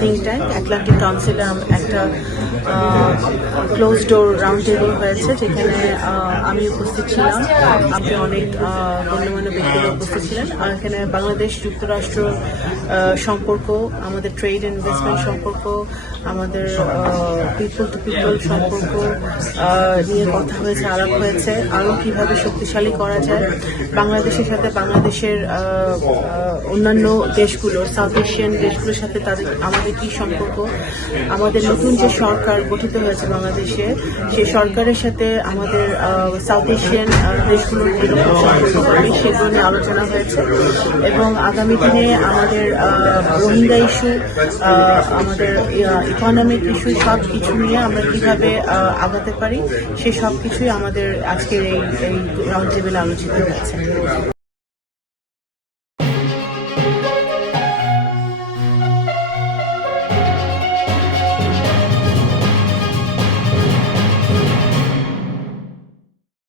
think tank Atlantic Council একটা close door round table হয়েছে যেখানে আমি উপস্থিত ছিলাম, আপনি অনেক গণ্যমান্য ব্যক্তিরা উপস্থিত ছিলেন। আর এখানে বাংলাদেশ যুক্তরাষ্ট্র সম্পর্ক, আমাদের ট্রেড ইনভেস্টমেন্ট সম্পর্ক, আমাদের পিপল টু পিপল সম্পর্ক নিয়ে কথা হয়েছে, আলাপ হয়েছে। আরও কিভাবে শক্তিশালী করা যায় বাংলাদেশের সাথে, বাংলাদেশের অন্যান্য দেশগুলোর, সাউথ এশিয়ান দেশগুলোর সাথে আমাদের কি সম্পর্ক, আমাদের নতুন যে সরকার গঠিত হয়েছে বাংলাদেশে, সেই সরকারের সাথে আমাদের সাউথ এশিয়ান দেশগুলোর কিরকম সম্পর্ক হবে সেগুলো নিয়ে আলোচনা হয়েছে। এবং আগামী দিনে আমাদের রোহিঙ্গা ইস্যু, আমাদের ইকোনমিক ইস্যু, সব কিছু নিয়ে আমরা কিভাবে আগাতে পারি সেই সব কিছুই আমাদের আজকের এই রাউন্ড টেবিলে আলোচিত হয়েছে।